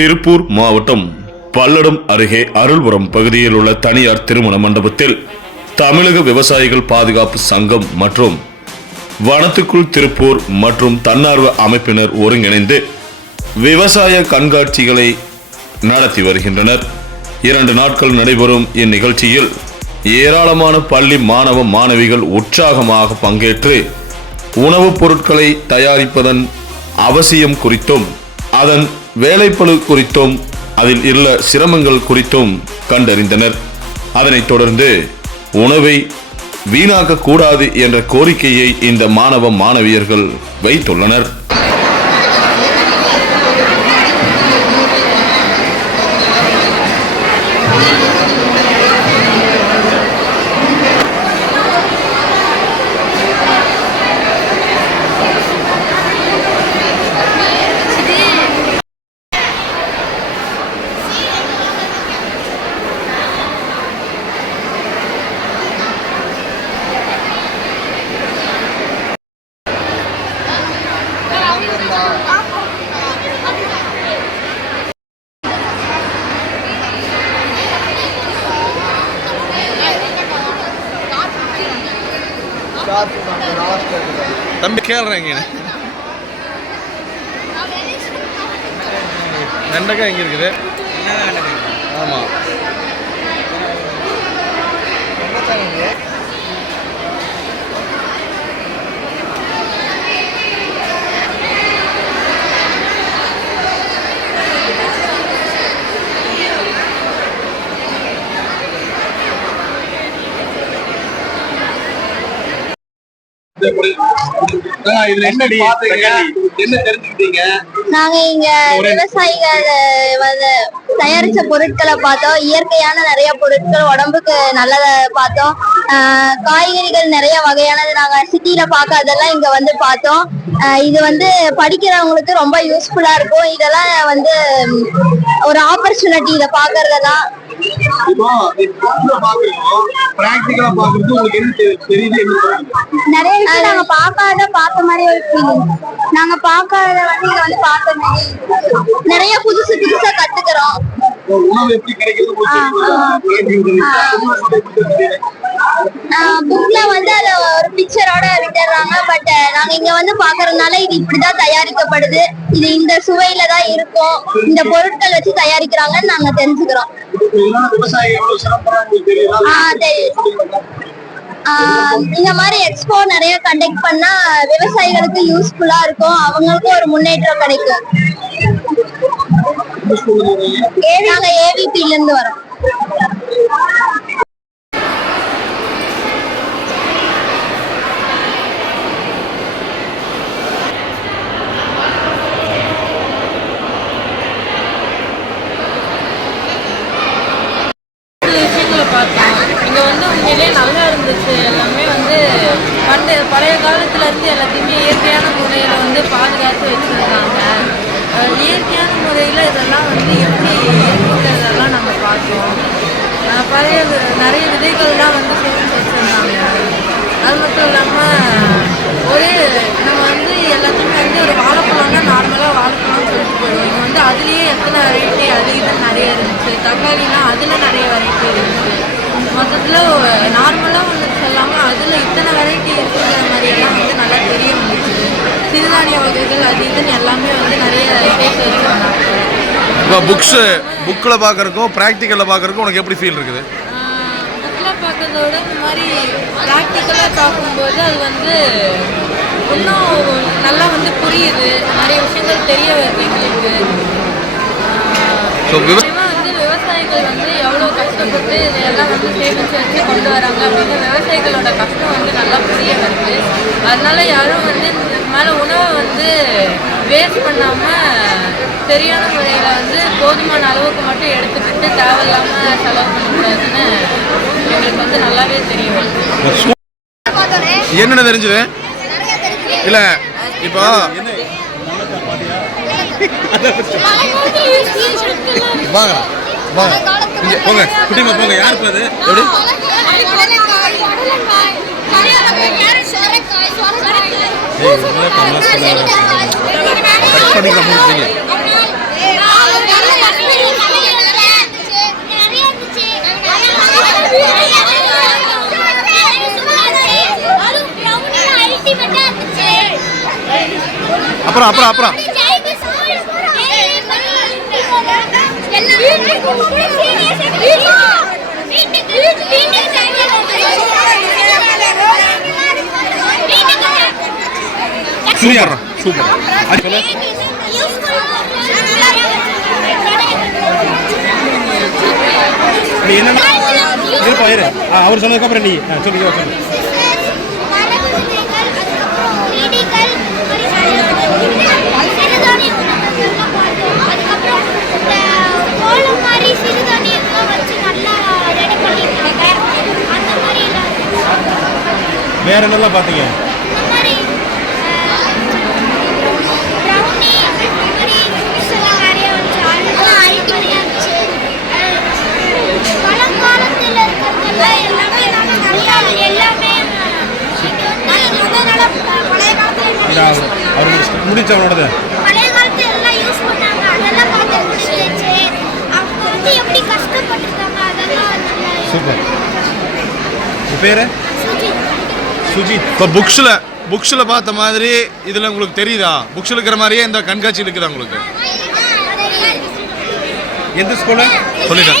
திருப்பூர் மாவட்டம் பல்லடம் அருகே அருள்புரம் பகுதியில் உள்ள தனியார் திருமண மண்டபத்தில் தமிழக விவசாயிகள் பாதுகாப்பு சங்கம் மற்றும் வனத்துக்குள் திருப்பூர் மற்றும் தன்னார்வ அமைப்பினர் ஒருங்கிணைந்து விவசாய கண்காட்சிகளை நடத்தி வருகின்றனர். இரண்டு நாட்கள் நடைபெறும் இந்நிகழ்ச்சியில் ஏராளமான பள்ளி மாணவ மாணவிகள் உற்சாகமாக பங்கேற்று உணவுப் பொருட்களை தயாரிப்பதன் அவசியம் குறித்தும் அதன் வேலைப்பளு குறித்தும் அதில் உள்ள சிரமங்கள் குறித்தும் கண்டறிந்தனர். அதனைத் தொடர்ந்து உணவை வீணாக்க கூடாது என்ற கோரிக்கையை இந்த மாணவ மாணவியர்கள் வைத்துள்ளனர். தம்பி கேளுறேங்க வெண்டைக்காய் எங்க இருக்குது? ஆமாம் நாங்க இங்க விவசாயிகள் வந்து தயாரிச்ச பொருட்களை பார்த்தோம். இயற்கையான நிறைய பொருட்கள் உடம்புக்கு நல்லதை பார்த்தோம். காய்கறிகள் நிறைய வகையானது நாங்க சிட்டில பார்க்காதெல்லாம் இங்க வந்து பார்த்தோம். இது வந்து படிக்கிறவங்களுக்கு ரொம்ப யூஸ்ஃபுல்லா இருக்கும். இதெல்லாம் வந்து ஒரு ஆப்பர்ச்சுனிட்டி இதை பாக்குறதெல்லாம் இப்போ பாக்குறோம் பிராக்டிகலா பாக்குறது உங்களுக்கு என்ன தெரியுது நிறைய விஷயம் நாங்க பாக்காத பார்த்த மாதிரி ஒரு ஃபீலிங் நாங்க பாக்காத வந்து இங்க வந்து பார்த்த மாதிரி. நிறைய புதுசு புதுசு உணவு எப்படி தெரியுது. புக்ல வந்து அத ஒரு பிக்சரோட விட்டுறாங்க. பட் நாங்க இங்க வந்து பாக்குறதுனால இது இப்படிதான் தயாரிக்கப்படுது. இது இந்த சுவையில தான் இருக்கும். இந்த பொருட்கள் வச்சு தயாரிக்கிறாங்கன்னு நாங்க தெரிஞ்சுக்கிறோம். இந்த மாதிரி எக்ஸ்போ நிறைய கண்டக்ட் பண்ணா விவசாயிகளுக்கு யூஸ்ஃபுல்லா இருக்கும். அவங்களுக்கும் ஒரு முன்னேற்றம் கிடைக்கும். நாங்க ஏவிபில இருந்து வரோம் வந்து நல்லா இருந்துச்சு எல்லாமே வந்து பழைய காலத்துல இருந்து எல்லாத்தையுமே இயற்கையான முறையில வந்து பாதுகாத்து வச்சிருக்காங்க அஹ் இயற்கையான முறையில் இதெல்லாம் வந்து எப்படி இருக்கிறதெல்லாம் நம்ம பார்த்தோம் பழைய நிறைய விதைகள்லாம் வந்து சேமித்து வச்சுருந்தாங்க. அது மட்டும் இல்லாமல் ஒரே நம்ம வந்து எல்லாத்தையுமே வந்து ஒரு வாழைப்பழம்னா நார்மலாக வாழைப்பழம்னு சொல்லிட்டு போயிடுவோம் இங்கே வந்து அதுலேயே எத்தனை வெரைட்டி அது இதுன்னு நிறைய இருந்துச்சு. தக்காளிலாம் அதில் நிறைய வெரைட்டி இருந்துச்சு. மொத்தத்தில் நார்மலாக ஒன்று சொல்லாமல் அதில் இத்தனை வெரைட்டி இருக்குங்கிற மாதிரியெல்லாம் வந்து நல்லா தெரிய வந்துச்சு. சிறுதானிய வகைகள் அது இதுன்னு எல்லாமே வந்து நிறைய சேர்த்து வச்சுருந்தாங்க இப்போ புக்ஸ் புக்கில் பார்க்கறதுக்கும் ப்ராக்டிக்கலில் பார்க்கறதுக்கும் உனக்கு எப்படி ஃபீல் இருக்குது? புக்கில் பார்க்கறத விட இந்த மாதிரி ப்ராக்டிக்கலாக பார்க்கும்போது அது வந்து இன்னும் நல்லா வந்து புரியுது. நிறைய விஷயங்கள் தெரிய வருது எங்களுக்கு. ஸோ வந்து விவசாயிகள் வந்து எவ்வளோ கஷ்டப்பட்டு இதையெல்லாம் வந்து சேமித்து வச்சு கொண்டு வராங்க அப்படின்னு விவசாயிகளோட கஷ்டம் வந்து நல்லா புரிய வருது. அதனால யாரும் வந்து மேலே உணவை வந்து வேஸ்ட் பண்ணாமல் சரியான முறையில் வந்து போதுமான அளவுக்கு மட்டும் எடுத்துக்கிட்டு தேவையில்லாமல் செலவு பண்ணக்கூடாதுன்னு எங்களுக்கு வந்து நல்லாவே தெரியும். என்னென்ன தெரிஞ்சது? இல்லை இப்போ வாங்க வாங்க. இங்க போங்க குட்டிமா போங்க. யார் அது? எப்படி? பண்ணிக்கலாம் அப்புறம் அப்புறம் அப்புறம். சூப்பர். சூப்பர் அது சொல்லு. என்னன்னா? இருப்பா இரு. அவர் சொன்னதுக்கப்புறம் நீ சொல்லு இவ சொல்லு வேற என்னெல்லாம் பார்த்தீங்க பழங்காலத்தில் இருக்கிறதெல்லாம் எல்லாமே நல்லா எல்லாமே இங்க வந்து நல்லா பழைய காலத்துல இது அவர் அவர் முடிச்சு முடிச்சு அவனோடது பழைய காலத்துல எல்லாம் யூஸ் பண்ணாங்க. அதெல்லாம் பார்த்து பிடிச்சிருச்சு அவங்க வந்து எப்படி கஷ்டப்பட்டிருக்காங்க? அதெல்லாம் நல்லா சூப்பர். பேரு? சுஜித் இப்போ புக்ஸில் புக்ஸில் பார்த்த மாதிரி இதில் உங்களுக்கு தெரியுதா? புக்ஸில் இருக்கிற மாதிரியே இந்த கண்காட்சி இருக்குதா உங்களுக்கு? எந்த ஸ்கூலு சொல்லிட்டேன்.